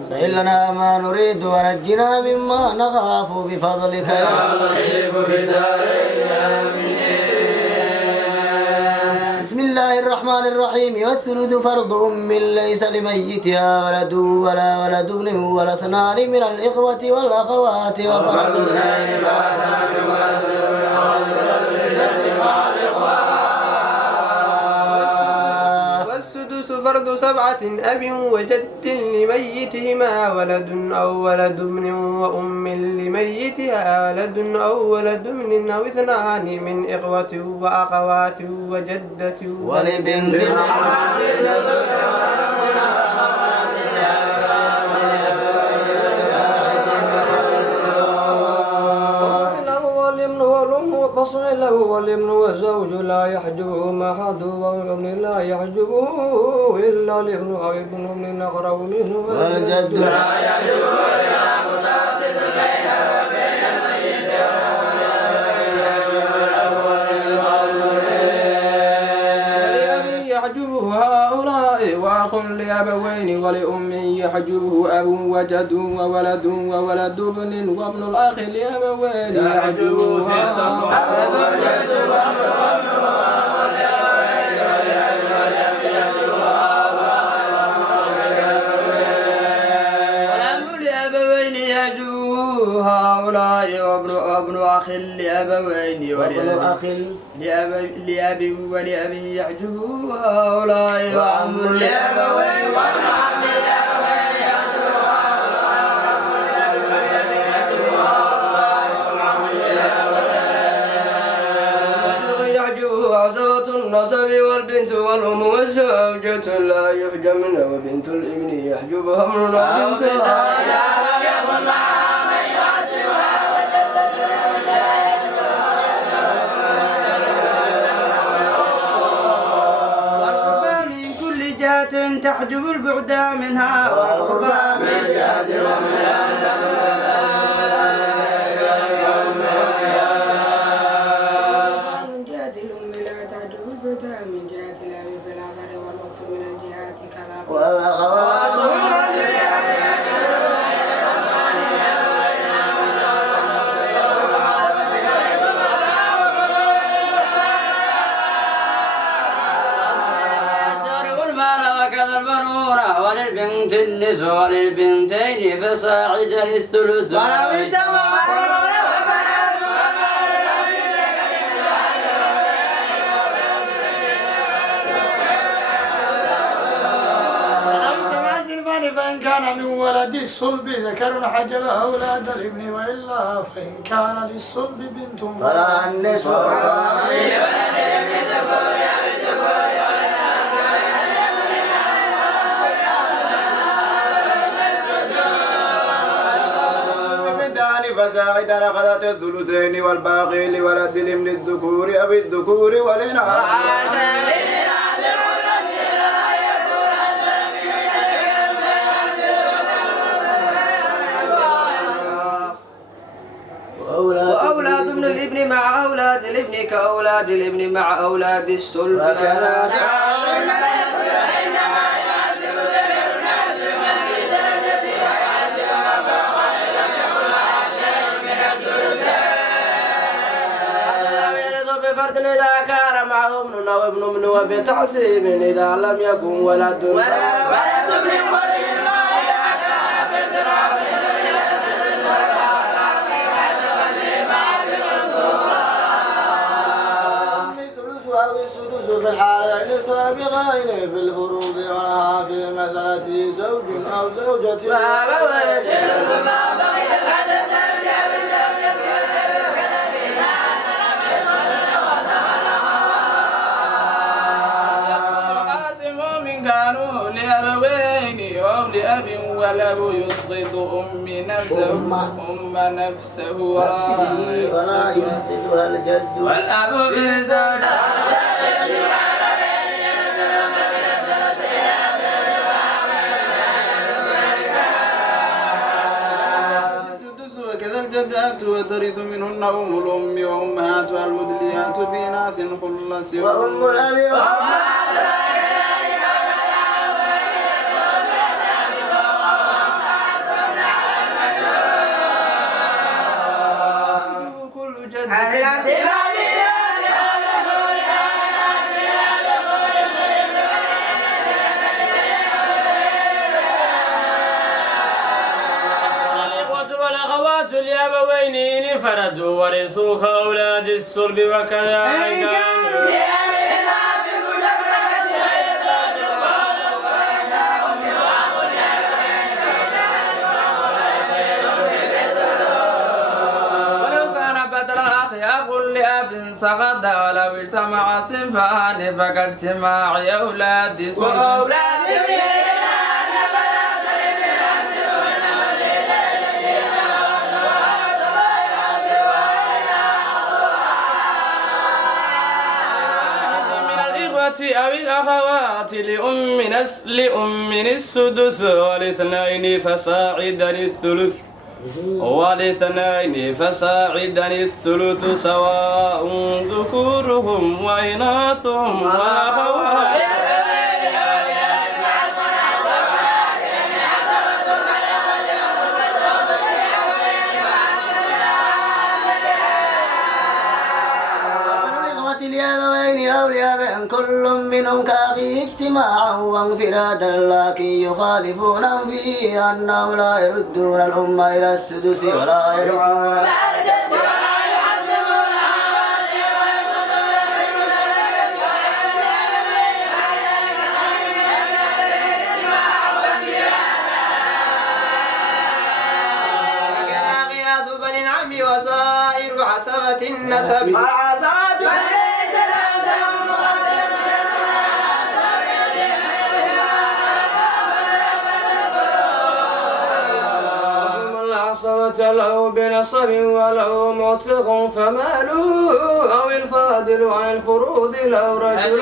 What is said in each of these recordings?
سهل لنا ما نريد ونجنا مما نخاف بفضلك يا رحيم في الدارين آمين. بسم الله الرحمن الرحيم. والثلث فرض أم ليس لميتها ولد ولا ولد ابن ولا اثنان من الإخوة والأخوات وفرض اثنين بعثنا من ولد فرد 7 أب وجد لميتهما ولد أو ولد ابن وأم لميتها ولد أو ولد ابن أو اثنان من إخوة وأخوات وجدة ولبنت فصل له والابن والزوج لا يحجبهما أحد والابن لا يحجبه إلا الابن أو ابن ابن أقرب منه والجد لا يحجبه إلا متوسط بينه وبين الميت يحجبه هؤلاء وأخ لأبوين ولأم يحجبه أب وجد وولد وولد ابن وابن الأخ لأبوين يحجبه هؤلاء وابن أخ لأبوين لأب ولأبي يحجبه هؤلاء وعم لأبوين وابن عم لأبوين يحجبه عصبة النسب والبنت والأم والزوجة لا يحجمن وبنت الابن يحجبها من وبنت تحجب البعد منها والقربى من جهة من جهة الأم لا تحجب البعد من جهة الأب في الأثر والوقت من الجهات كذا والأخوات وللبنت النسوة وللبنتين فصاعدا الثلث فإن كان من ولد الصلب ذكر حجب أولاد الابن وإلا فإن كان للصلب بنت فلا النصف ولولد الابن ذكور فساعدا أخذت الثلثين والباقي لولد الابن الذكور أو الذكور والإناث وأولاد ابن الابن مع أولاد الابن كأولاد الابن مع أولاد الصلب فرد إذا كان معه ابن أو ابن وبتعصيب إذا لم يكن ولد ابن في الحالين السابقين في الفروض ولها في مسألة زوج أو زوجة كانوا لأبوين أو لأب والأب يسقط أم نفسه ولا يسقطها الجد والأب بزوجها وكذا الجدات وترث منهن أم الأم وأمهاتها المدليات بإناث خلص وأم الأب وأمهاتها الأبوين إن انفردوا ورثوك أولاد الصلب وكذلك لأب سقط ولو اجتمع صنفان فكاجتماع أولاد صلب أو الأخوات لأم السدس والاثنين فصاعدا الثلث والاثنين فصاعدا الثلث سواء ذكورهم وإناثهم والأخوات أولياء كل منهم كأخيه اجتماعا وانفرادا لكن يخالفون فيه أنهم لا يردون الأمة إلى السدس ولا يرثون قياس بني العم وسائر عصبة النسب له بنصب ولو معتق فماله أو الفاضل عن الفروض لو رجل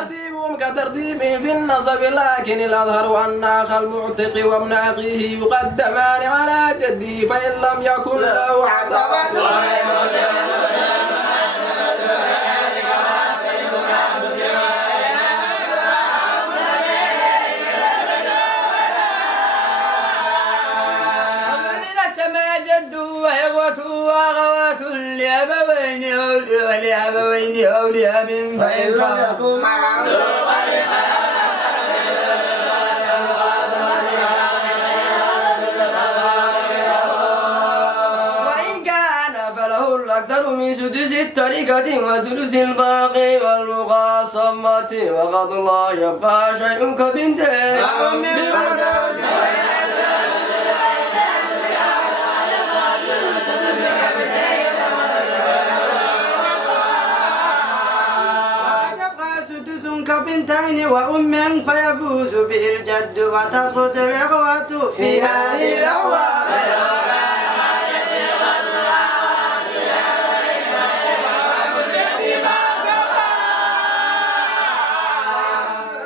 وترتيبهم كترتيبهم في النصب لكن الأظهر أن أخ المعتق وابن أخيه يقدمان على جده فإن لم يكن له عصبة لأبوين أولياء من فإن لم يكن وإن كان فله الأكثر من سدس الطريقة وثلث الباقي والمقاسمة وقد لا يبقى شيء كبنتين كبنتين وأم فيفوز به الجد وتسقط الإخوة في هذه الأوائل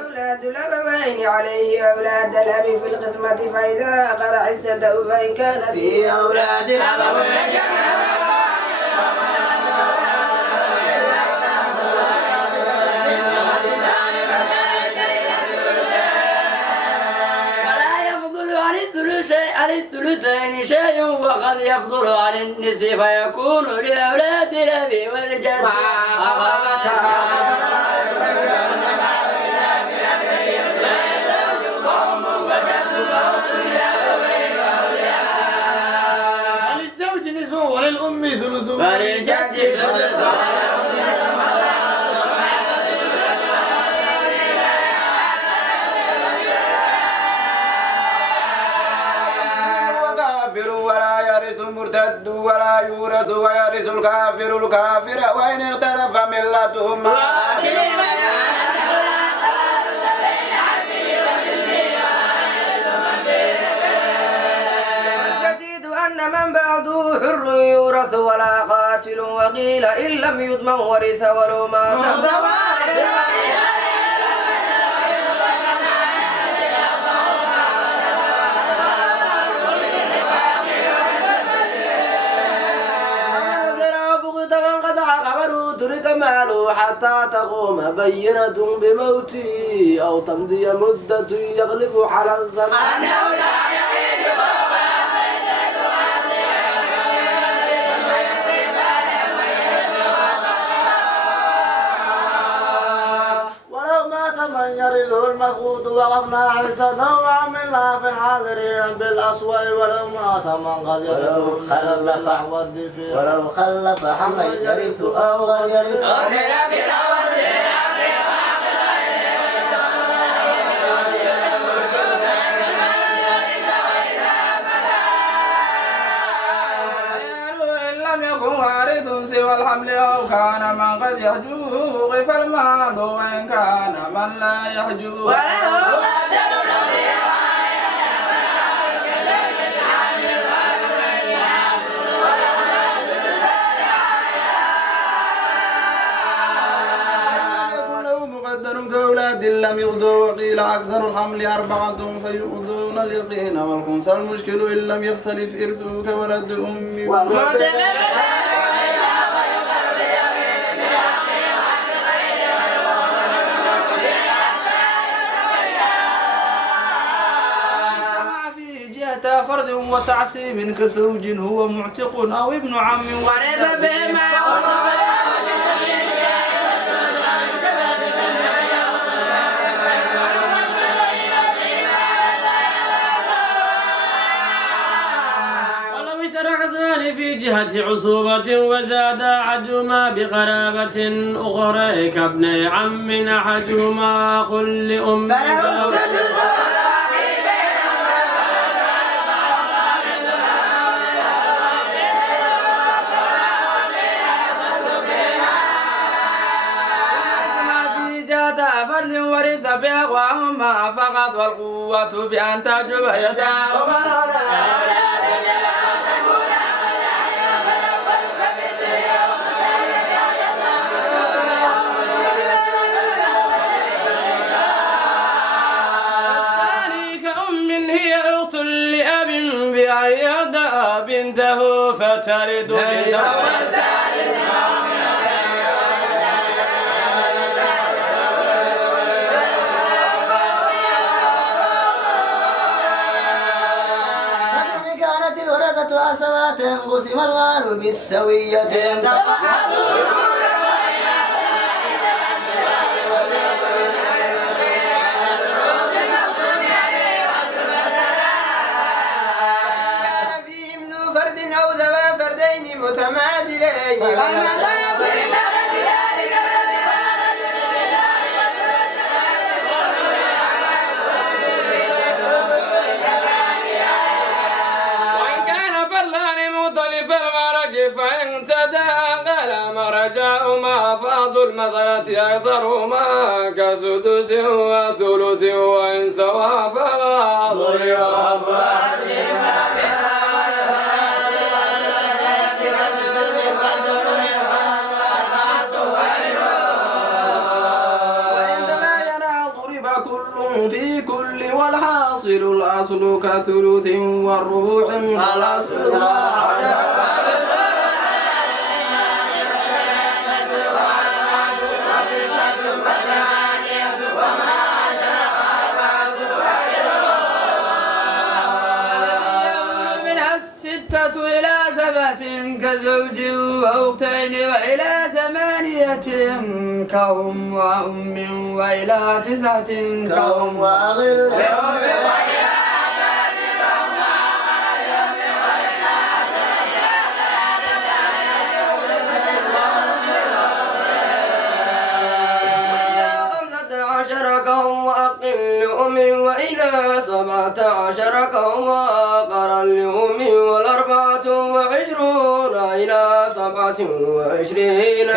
أولاد الأبوين عليه أولاد الأب في القسمة فإذا أقر عزته فإن كان فيه أولاد الأبوين عن الثلثين شيء وقد يفضل عن النصف فيكون لأولاد الأبي والجد للزوج نصف وللأم ثلث وللجد ثلث مرتد ولا يورث ويرث الكافر الكافر وإن اختلف ملتهم الجديد أن من بعده حر يورث ولا قاتل وقيل إن لم يضمن ورث ولو مات ترك ماله حتى تقوم بينة بموته أو تمضي مدة يغلب على الظن نخوض وقفنا حصة وعملنا في الحاضرين بالأسوأ ولو مات من قد خلف فحود فيه ولو خلف حملا يرث أو غير يرث وارث سوى الحمل أو كان من قد يحجبه وقف المال وإن كان من لا يحجبه كأولاد لم يغدوا وقيل أكثر الحمل 4 فيؤذون اليقين والخنثى المشكل إن لم يختلف إرثه كولد أمي فرد وتعثيم كزوج هو معتق أو ابن عم وليس بما في جهة عصوبة وزاد أحدهما بقرابة أخرى كابن عم أحدهما أخ لأم فضل ورث بأقواهما فقط والقوة بأن تعجب يداه لأب بأن يدع بنته فترد بنته كانت الورثة أسوات قسم المال بالسوية متماثلين وإن كان فرضان مختلف المرج فإن تداخل مرجاهما فاض المسألة أكثرهما كسدس وثلث وإن سوى فاض في كل والحاصل الأصل كثلث والربوع فالأصل منها 6 إلى 7 كزوج وأختين وإلى 8 كأم وأم وإلى 9 كأم وأغل وإلى 17 كهم وأقرا لهم وال24 إلى 27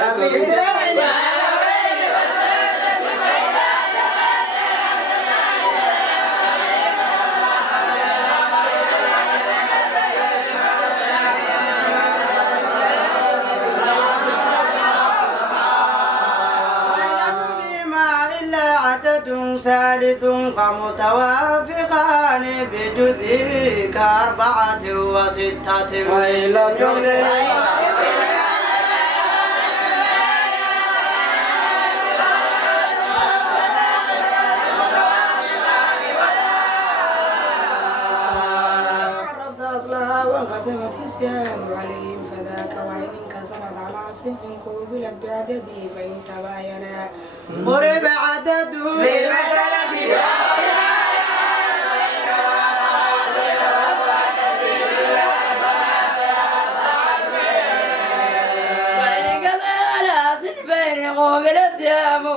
ثالث فمتوافقان بجزء ك4 و6 وإن لم يغني عرفت أصلها وانقسمت السهام عليهم فذاك وإن انكسرت على صنف قوبلت بعدده فإن تباينا ضرب عدده في المسألة قوبلت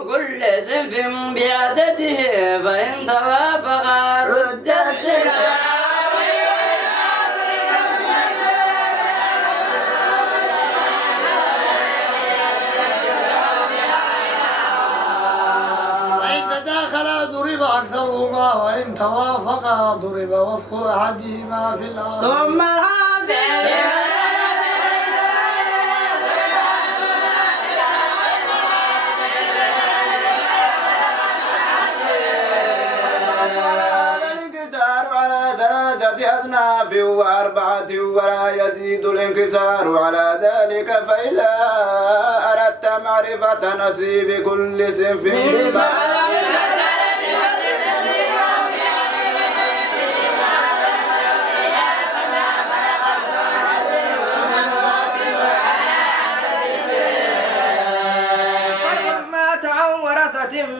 كل صنف بعدده فإن توافقا رد السلام وإن تداخلا ضرب أكثرهما وإن توافقا ضرب وفق أحدهما في الآخر ثم الحاصل أذناف وأربعة ولا يزيد الانكسار على ذلك فإذا أردت معرفة نصيب كل صنف مما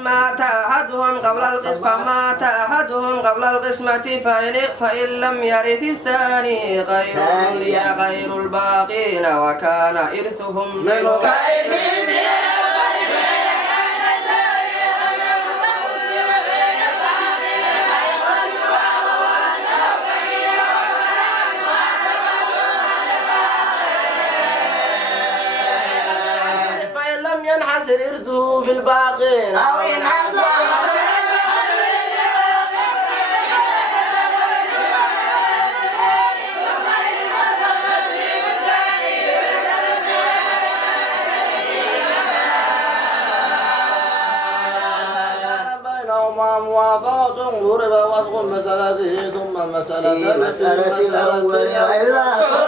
مات أحدهم قبل القسمة فمات أحدهم قبل القسمة فإن لم يرث الثاني غير الباقين وكان إرثهم من غيرهم ينحصر إرثه في الباقين أو ينحصر بينهما موافقة ضرب وفق مسألته ثم المسألة الأول إلا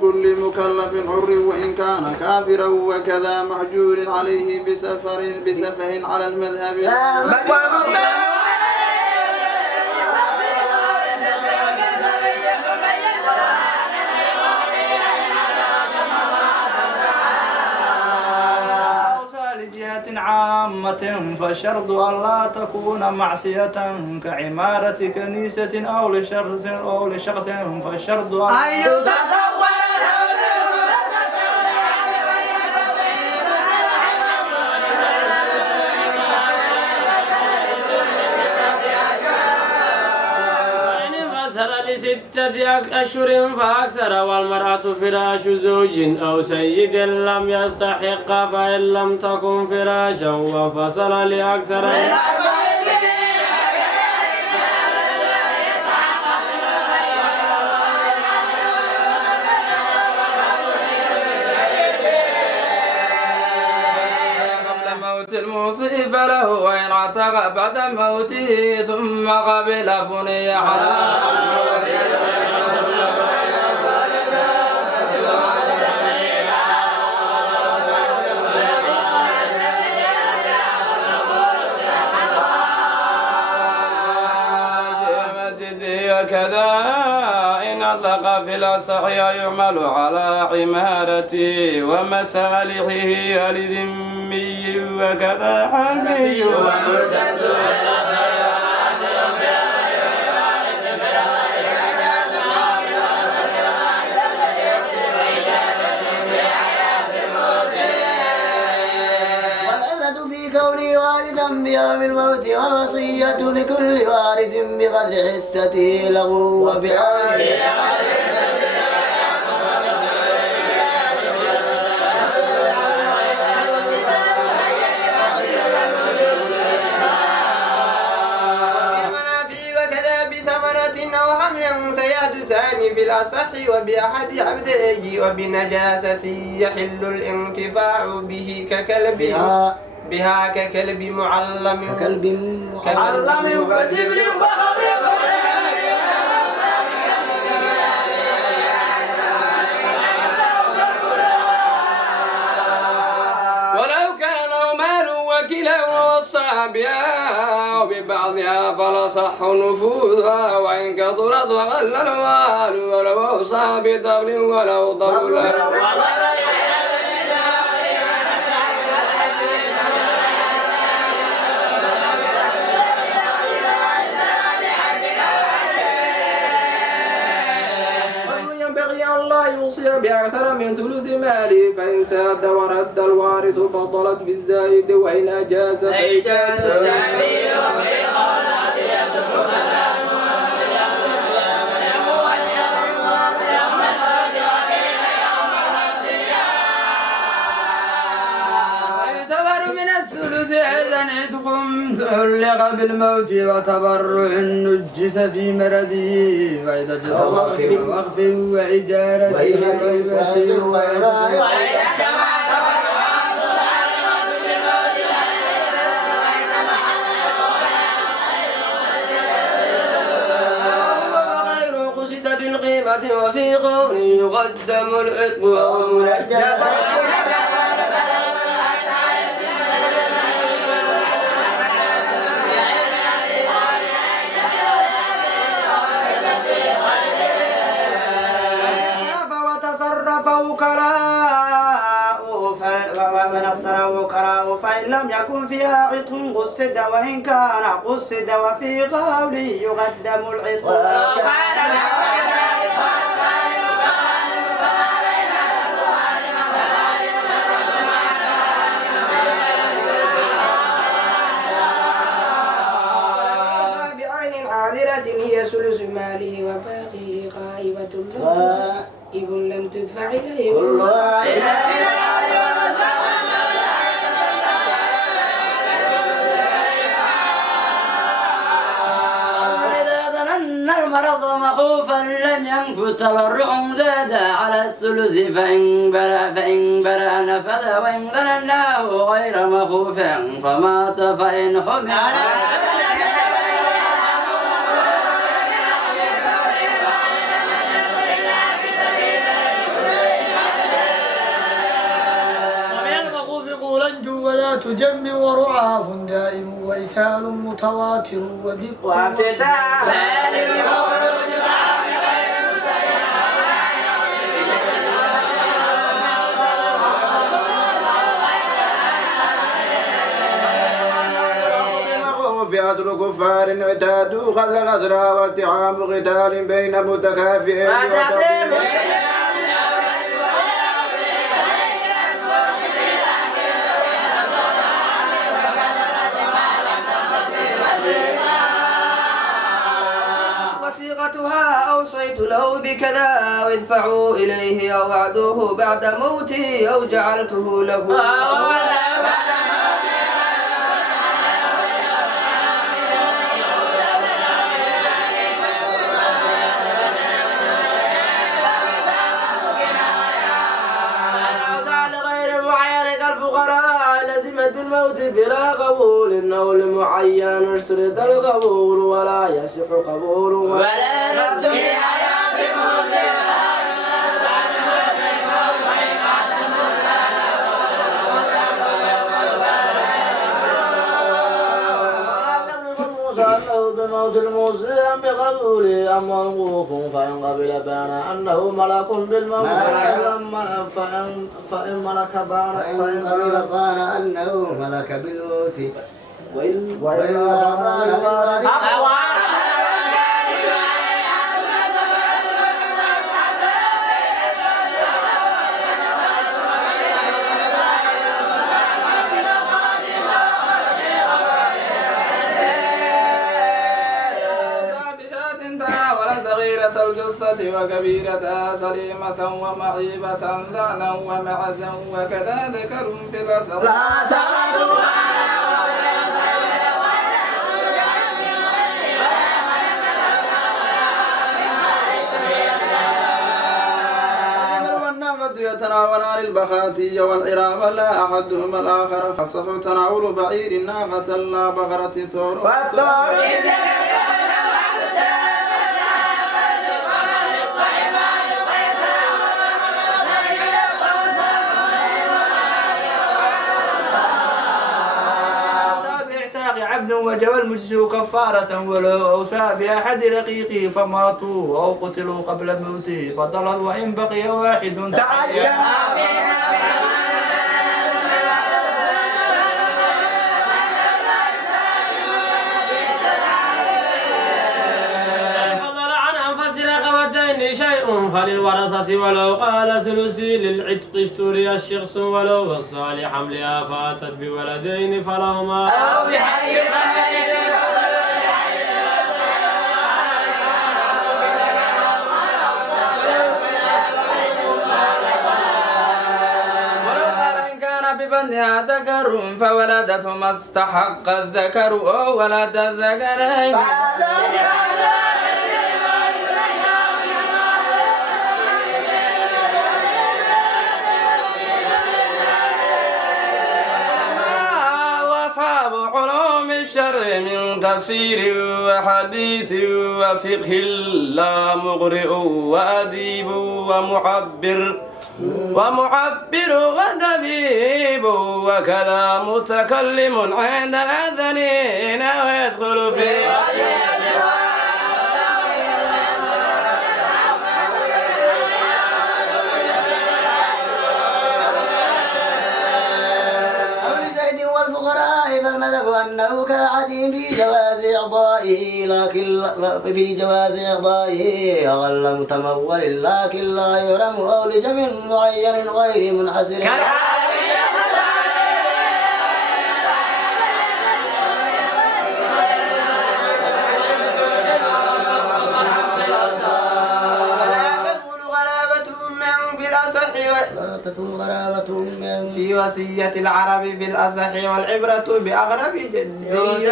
كل مكلف حر وإن كان كافرا وكذا محجور عليه بسفه على المذهب عامة فالشرط ألا تكون معصية كعمارة كنيسة أو لشخص فالشرط أن يتصور لستة أشهر فأكثر والمرأة فراش زوج أو سيد لم يستحق فإن لم تكن فراشا وفصل لأكثر المصيب له وإن اعتق بعد موته ثم قبل بني حرام وكذا إن أطلق في الأصح يعمل على عمارته ومصالحه لذمي وكذا حمي ومرتد كوني وارثا بيوم الموت والوصية لكل وارث بقدر حسته له وبعونه سيحدثان في الأصح وبأحد عبديه وبنجاسة يحل الانتفاع به ككلبه بها ككلب معلم ككلب معلم وسبل ولو كان مال وكلا وصى بها وببعضها فلصح نفوذها وإن كثرت وقل المال ولو أوصى بطبل ولو طبل يوصي بأكثر من ثلث ماله فإن ساد ورد الوارث فضلت بالزايد وإن أجاز فإجاز ويعتبر من الثلث إذا إتقم تعلق بالموت وتبرع نجس في مرضه فإذا جاء وقف وإجارة وهبة وفي قول يقدم العتق ومنجز وكراء فإن لم يكن فيها عتق قصد وإن كان قصد وفي قول يقدم العتق هي ثلث ماله وباقيه غائبة لم تدفع إليه إذا ظننا المرض مخوفا لم ينفذ تبرع زاد على الثلث فإن برأ نفذ وإن ظنناه غير مخوف فمات فإن حمل تجمع ورعاف دائم وإسهال متواتر ودق وافتتاح في أصل كفار اعتادوا خل الأسرى والتحام قتال بين متكافئين وصيغتها أوصيت له بكذا أو ادفعوا إليه أو وعدوه بعد موتي أو جعلته له بالموت بلا قبول أو لمعين اشترط القبول ولا يصح قبول ولا رد في حياة الموت بموت الموصي أم بقبوله أم موقوف فإن قبل بان أنه ملك بالموت فإن ملك بان أنه ملك بالموت وإن الجثة وكبيرة سليمة ومعيبة ذعنا ومعزا وكذا ذكر في الأسر تناولا للبخاتي والعراب لا أحدهما الآخر فالصح تناول بعير ناقة لا بقرة ثور عبد وجب المجزي كفارة ولو أوثى بأحد رقيقه فماتوا أو قتلوا قبل موته فضلت وإن بقي واحد تعين شيء فللورثة ولو قال ثلثي للعتق اشتري الشخص ولو وصى لحملها فاتت بولدين فلهما أو بحي ببنها ذكر فولدته ما استحق الذكر أو ولد الذكرين الشرع من تفسير وحديث وفقه لا مقرئ وأديب ومعبر ودبيب وكذا متكلم عند الأذنين ويدخل في فالمذهب أنه كعديم في جواز إعضائه في جواز إعضائه أغل متمول لكن لا يرم أو لجمع معين غير منحسر في وصية العرب في الأصح والعبرة بأغرب جد ولا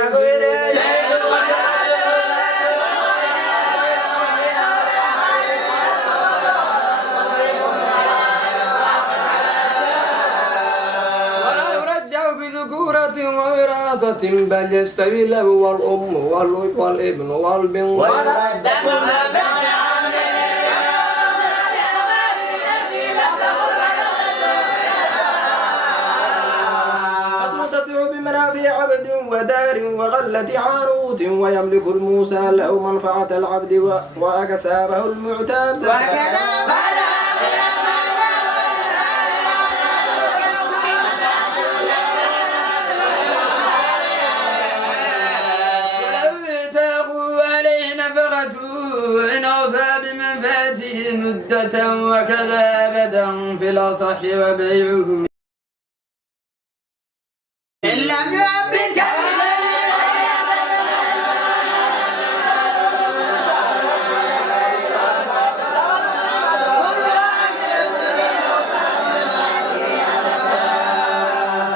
يرجع بذكورة ووراثة بل يستوي له والأم والابن والبنت في عبد ودار وغلة عروت ويملك الموسى له منفعة العبد وأكسابه المعتاد ولو عليه نفقته إن أوصى بمنفعته مدة وكذا أبدا في الأصح وبيعه إن لم يؤمن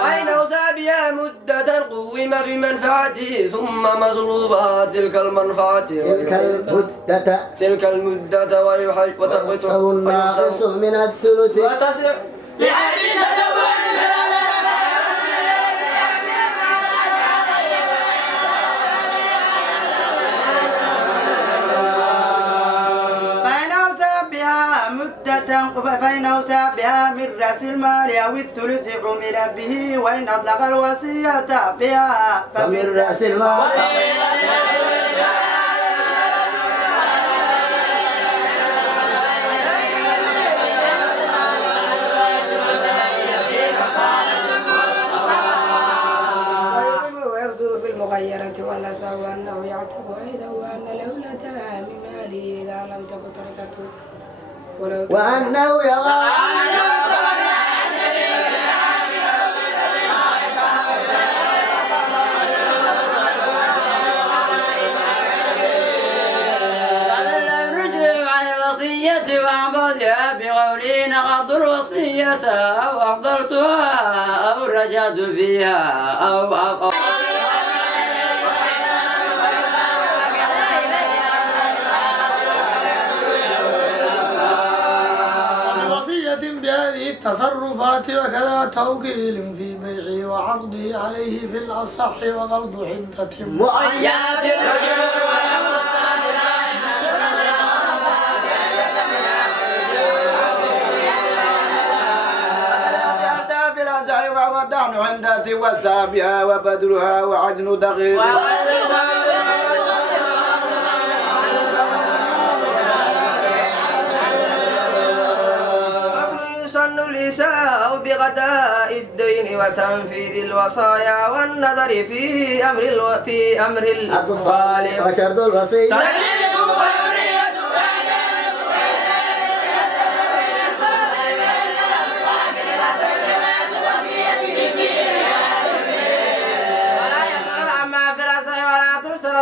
وإن أوصى بها مدة قوم بمنفعته ثم مصلوبها تلك المنفعة تلك المدة وتقصر الناقص من الثلث وتصح لعبد فإن أوصى بها من رأس المال أو الثلث عمل به وإن أطلق الوصية بها فمن رأس المال ويغزو في المغيرة ولا سوى أنه يعتق أيضا وأن الأولاد من ماله إذا لم تكن تركته وأنه يغار وأعبدها بقولي نقض الوصية أو أفضلتها أو رجعت فيها أو بوصية بهذه التصرفات وكذا توكيل في بيعه وعقده عليه في الأصح وقرض حنطة معينة ودعن عندها وسابها وبدرها وعدن دقيق يسن الإساءة بغداء الدين وتنفيذ الوصايا والنظر في أمر الأطفال وشرط الوصية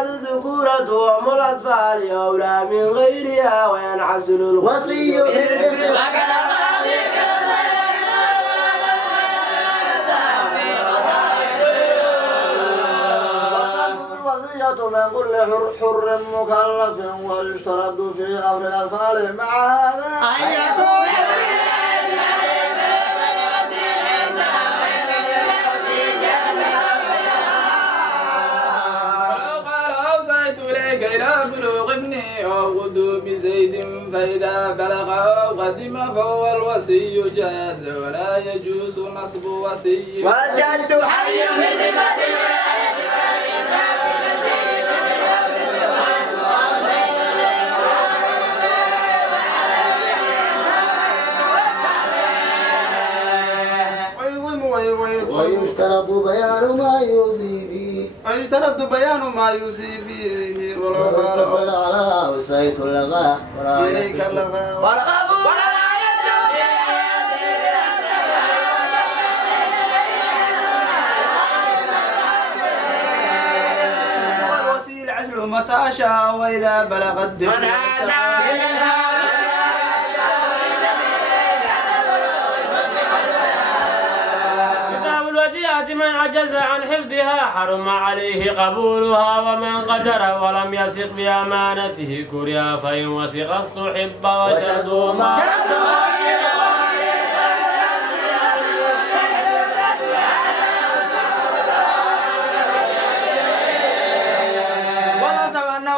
الذكورة وأم الأطفال أولى من غيرها وينعسل الوصي بالإثم الوصية من كل حر مكلف ويشترط في أمر الأطفال مع هذا أن يكون إلى بلوغ ابني أو غدو بزيد فإذا بلغ أو قدم فهو الوصي جاز ولا يجوز نصب وصي والجد حي بصفة ويشترط بيان ما يوصي فيه ويشترط بيان ما يوصي فيه ولو اتصل على وصيت اللغة إليك اللغة والوصي العسل متى شاء وإذا بلغ الدخل من عجز عن حفظها حرم عليه قبولها ومن قدر ولم يثق بأمانته كره فإن وثق استحب وشرط ما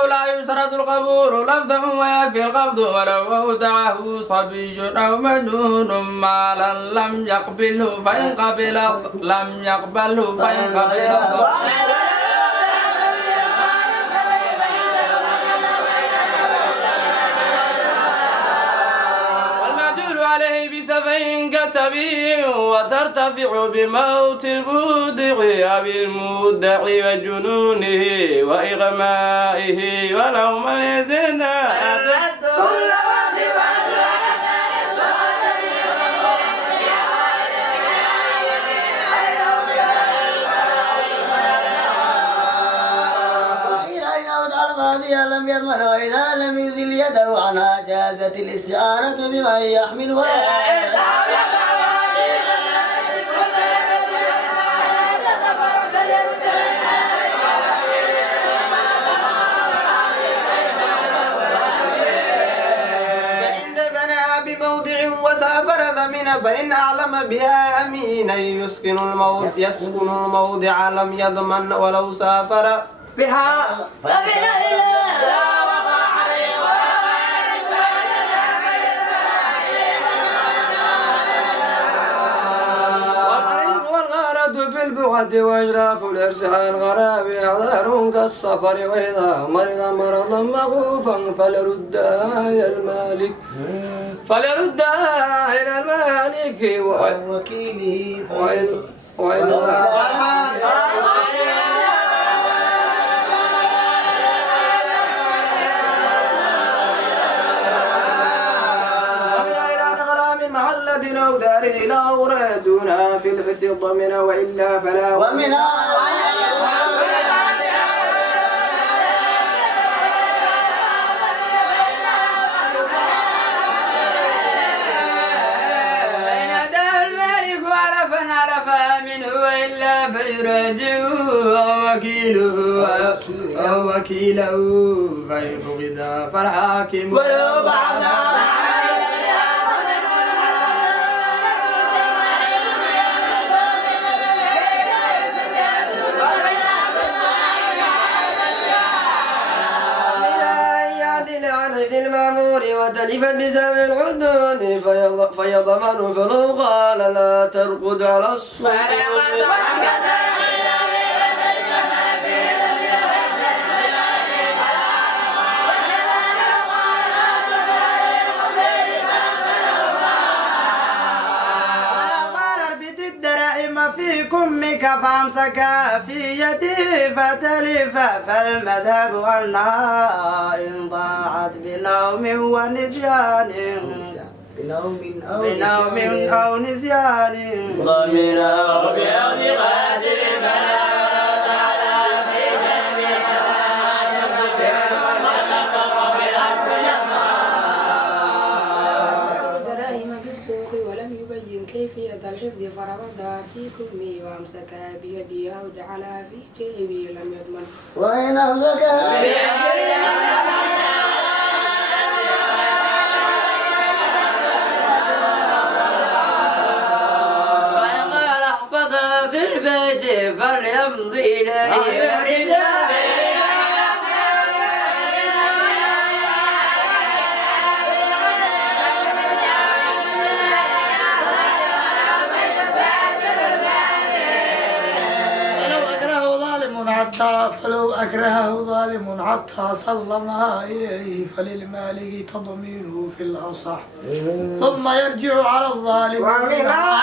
لا يشترط القبول لفظا ويكفي القبض ولو أودعه صبي أو مجنون مالا لم يقبله فإن قبل لم يقبله فإن قبل عليه بسبع كسبه وترتفع بموت المودع أو المودع وجنونه وإغمائه ولو الإذن كل لم يضمن وإذا لم يذل يده عنها جازت الاستعانة بمن يحملها فإن أعلم بها أمينا يسكن الموضع لم يضمن ولو سافر بها في البعد وإجراف الإرسال غراب أعذار كالسفر وإذا مرض مرضا مغوفا فليردها إلى المالك وكيله أو دار إلى أورادنا في الحس الضمن وإلا فلا ومنها فإن أدى المالك علفا منه وإلا فيراجعه أو وكيله فإن فقد فالحاكم ولو بعث تلفت بسبب العدود فيضمن فلو قال لا ترقد على الصوت في كمك فامسكا في يدي فتلف فالمذهب أنها إن ضاعت بنوم ونسيان بنوم أو نسيان ضمير أو بأرض غازل بلا كيفية الحفظ فربطها في كمي وامسكها بيدي أو جعلها في جيبي لم يضمن وإن أمسكها وإن قال احفظها في البيت فليمضي إليه فلو أكرهه ظالم حتى سلمها إليه فللمالك تضمينه في الأصح ثم يرجع على الظالم ومنها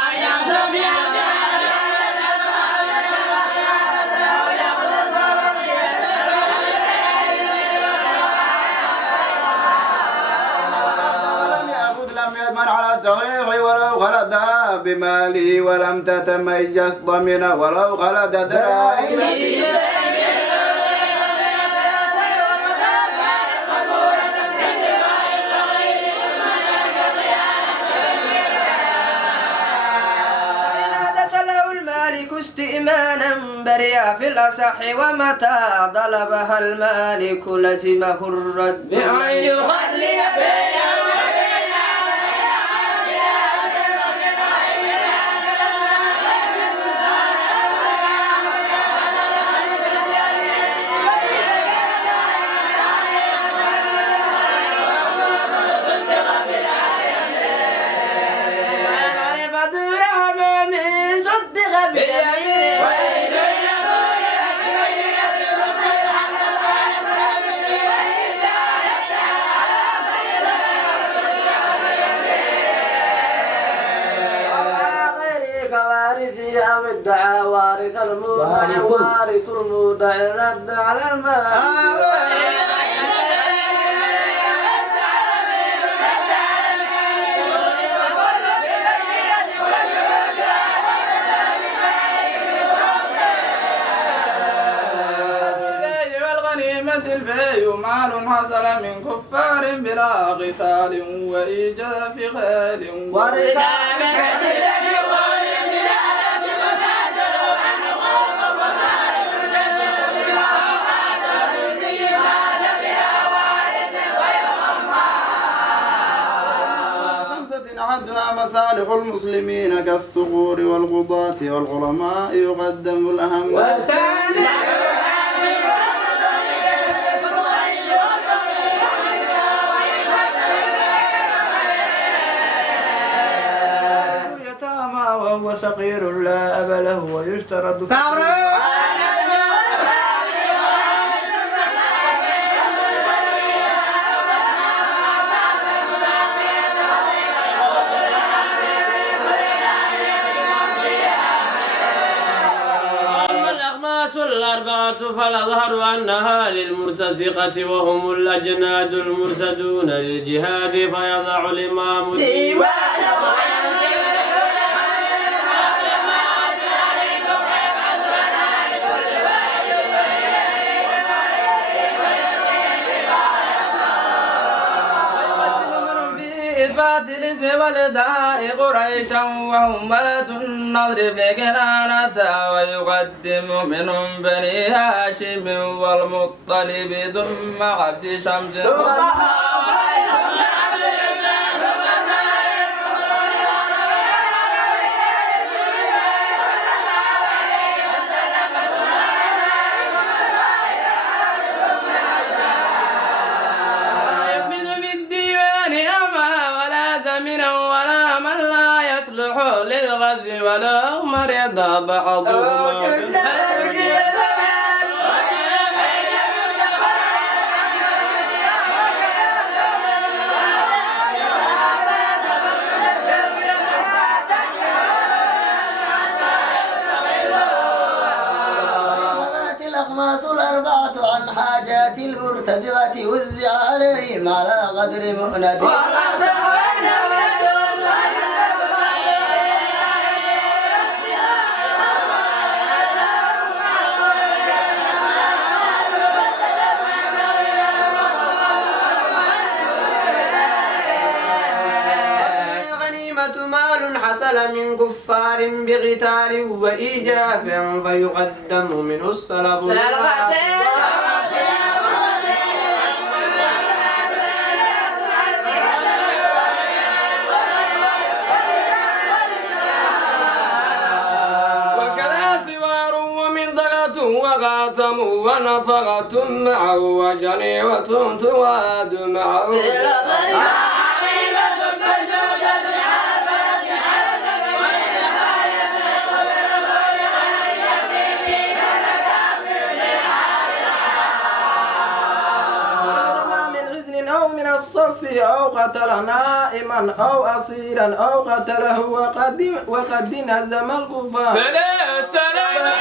على الصحيح ولو خلد بماله ولم تتميز ضمن ولو خلد دراهم استئمانا بريا في الأصح ومتى طلبها المالك لزمه الرد بأن يخلي بينه أو ادعى وارث المودع وارث المودع رد على المال الفي مال حصل من كفار بلا قتال وإيجاف خيل ورثا عدها مصالح المسلمين كالثغور والقضاة والغرماء يقدم الأهم والثاني اليتامى وهو صغير لا أب له ويشترط الأربعة فالأظهر أنها للمرتزقة وهم الأجناد المرسدون للجهاد فيضع الإمام ديوان إثبات الاسم والداء قريشا وهم بلد نضرب لكنانة ويقدم منهم بني هاشم والمطلب ثم عبد شمس ولو مرض بعضهم الأخماس الأربعة عن حاجات المرتزقة وزع عليهم على قدر مؤنته مال حصل من كفار بقتال وإيجاف فيقدم منه السلب وكذا سوار ومنطقة وغاتم ونفقة معه وجنيوة تواد معه الصف أو قتل نائما أو أصيرا أو قتله وقد نزم الكفار فلا سلام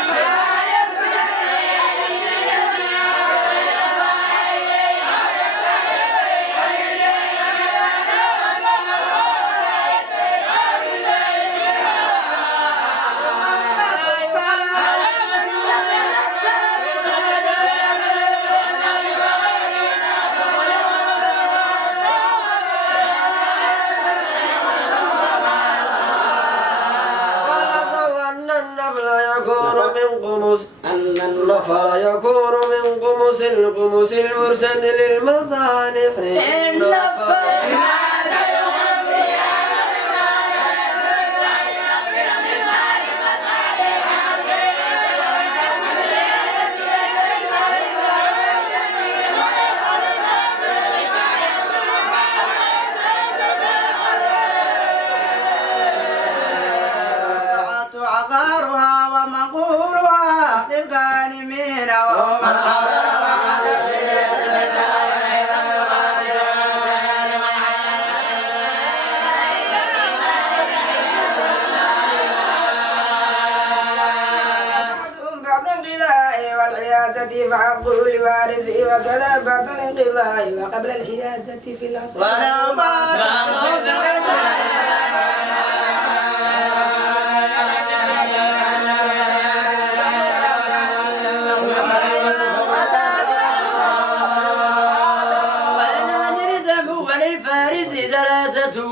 النفر يكون من قمص القمص المرسد للمصالح النفر عقارها ومقولها للغانمين وهم والعيادة فعقول لوارثه وكذا بعد الانقضاء وقبل الحيازة في الأصل ولو ما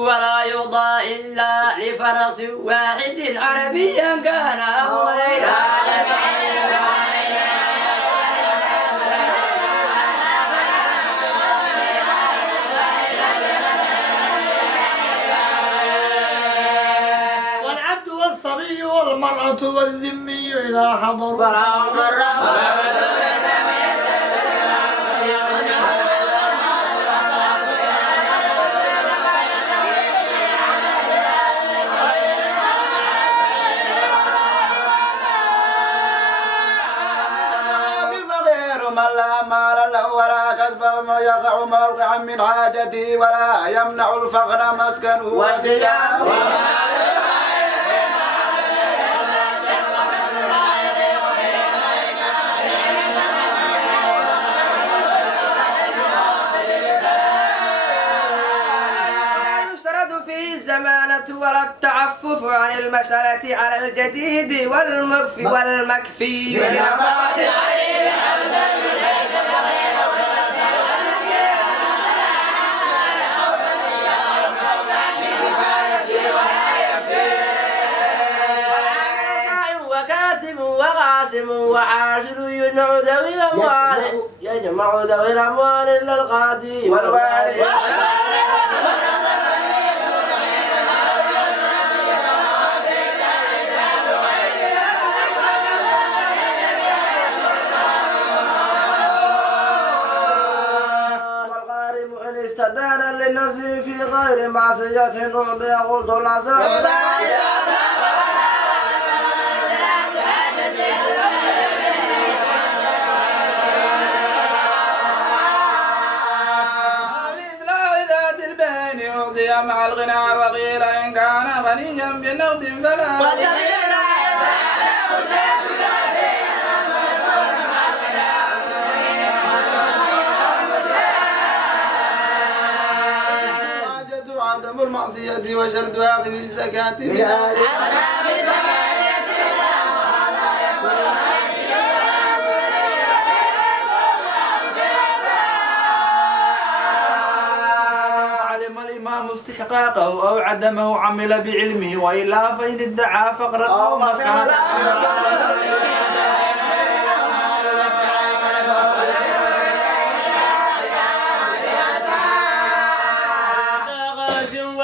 ولا يرضى إلا لفرس واحد عربيا كان أو غيره والعبد والصبي والمرأة والذمي إذا حضروا يقع موقعا من حاجته ولا يمنع الفقر مسكنه وثيابه يشترط فيه الزمانة ولا التعفف عن المسألة على الجديد والمكفي وقاسم وعاشر يجمع ذوي الأموال إلا القاضي والوالي والغارم إن استدان للنفس في غير معصية أعطي قلت العسى مع الغنى وقيل إن كان غنيا بنقد فلا عدم المعصية وشرط أخذ الزكاة من علم الإمام استحقاقه أو عدمه عمل بعلمه وإلا فإن ادعى فقرا أو مسكنا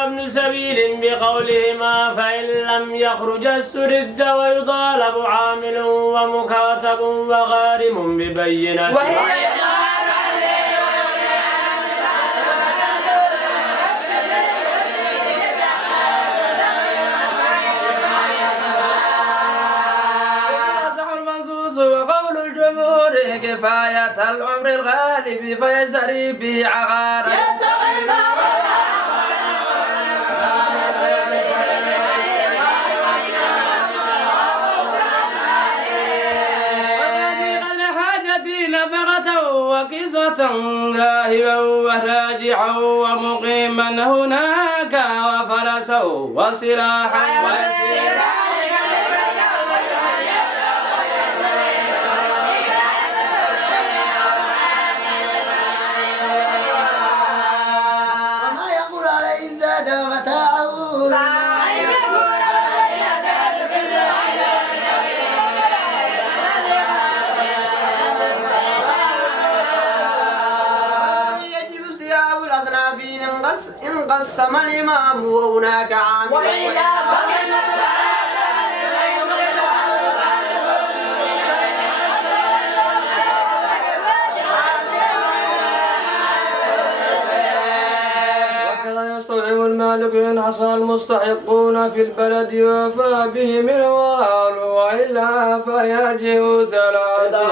وابن سبيل بقولهما فإن لم يخرج استرد ويطالب عامل ومكاتب وغارم ببينة وقول الجمهور كفاية العمر الغالب فيزري به عغارا وكسوة ذاهبا وراجعا ومقيما هناك وفرسا وسلاحا وما يقول عليه زاد متاعه إن قسم الإمام وهناك عامل وكذا يستطيع المالك إن حصل المستحقون في البلد وفى بهم الوال وإلا فيجب ثلاثة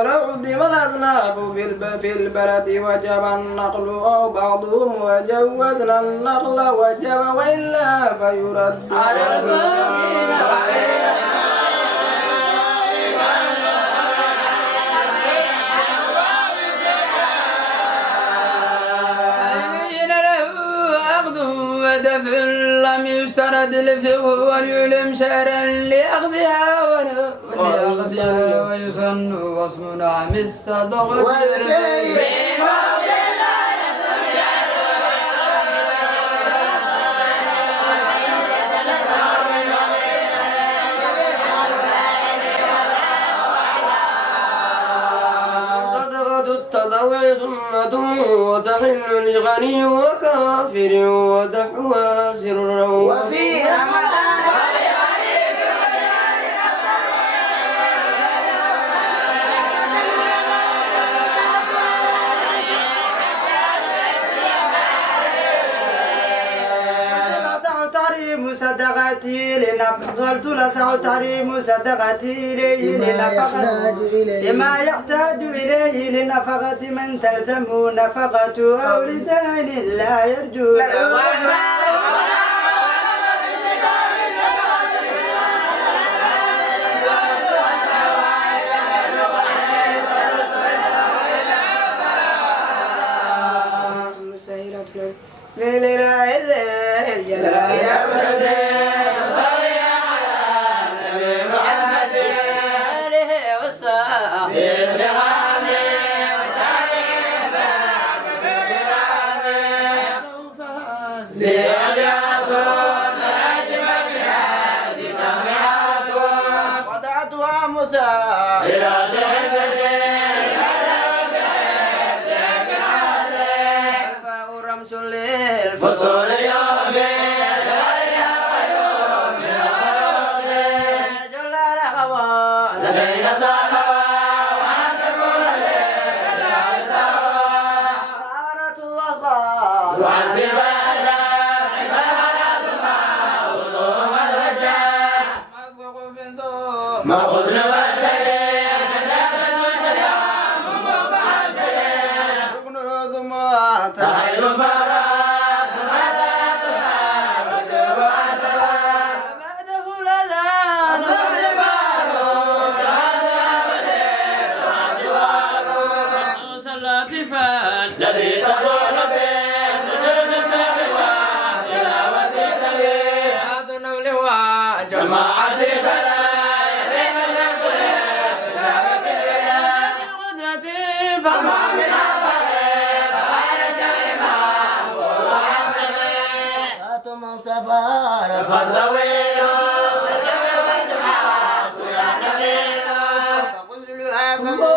ولو عدم الأذناب في البلد وجب النقل أو بعضهم وجوزنا النقل وجب وإلا فيرد على الباقين ودفع لم يشترد الفقه وليعلم شعرا لأخذها ويسن واسمنا مستدغ التضوع سنة وتحل لغني وكافر ودفعها سرا وفي رمضان صدقتي لنفقت لسع تحريم صدقتي إليه لنفقة لما يحتاج إليه لنفقة من تلزم نفقة أو لدين لا يرجو من العز الجلال يا صلي على النبي محمد آله وصحبه برحمه وضعتها مساهرة رمس للفصول يوم غير غيوم من الغيوم جل الأخوان بين الضلوى وأن تكون لله سوا طهارة الأخبار وعن زبادة الذي تكون به سجود السهو وتلاوة التلاوة هذا النمل جماعة فلا فما من أبغي فغير الإمام وحفظي فاتم سفارة فالطويل والجمع والدعاء يا نبيل فقل له أفمو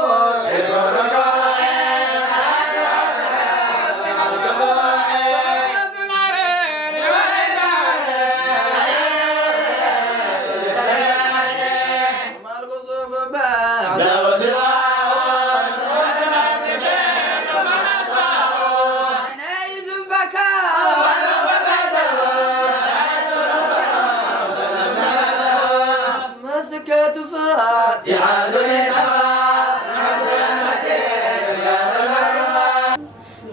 يدور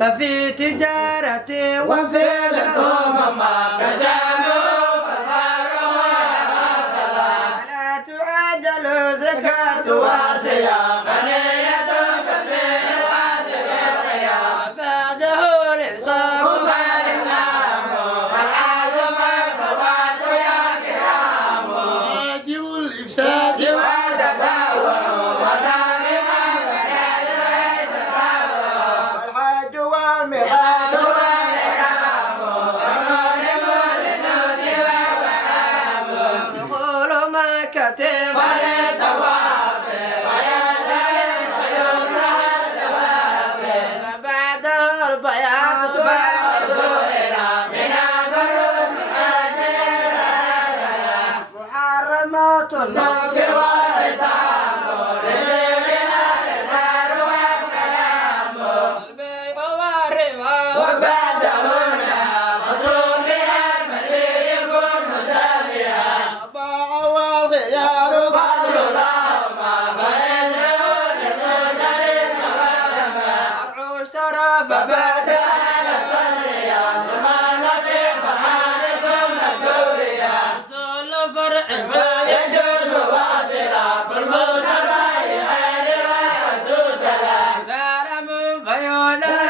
ففي تجارتي وفي ثم ما كسبوا فقروا لا تعجل زكاة وصيام فنية ففي واجب القيام بعده الإمساك فالإسلام والعدم فوات يا كرام واجب الإفساد وتدور وتعلم والحج والميقات والإحرام والمغرب للنسك والغرام دخول مكة وللطواف ويسلم ويسرح الثواب فبعده البياض فالحضورنا من الفروض محرمات النسك والختام لسيرنا الإسلام والسلام البيع والربا وبعدهن فصل من الملي يكون متابعا الطاعة والخيار فضل اللهم فيسرون المنكر المغرب اشترى فبعد على التسرية ثم نبيع فرحان ثم التوبية صل فرع فيجوز واعتراف المتبايعين والحدود لا سار من فيولا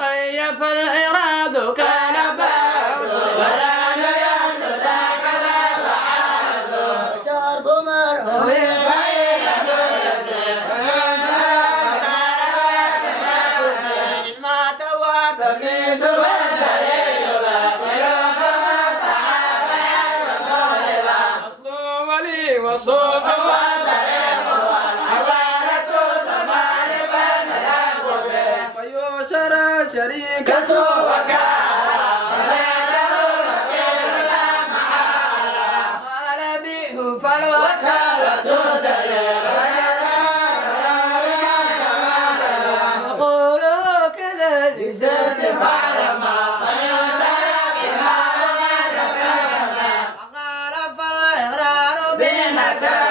خيف الإراد كان بعد ولا يد ذاك الأبعاد شرط مرهوب غير ملزم ما توات تبليس والدليل باطل فمن تعامل وطالبا أصل ولي وصوف والطريق والحوالة الضمان فالملاك فيشرى شريكة وكالة قبله وكيل لا محالة قال بيه فالوكالة دليل فقولوا كذا لزاد فعل ما فينتهي بما أمر فيما وقال فالإغرار بالنسب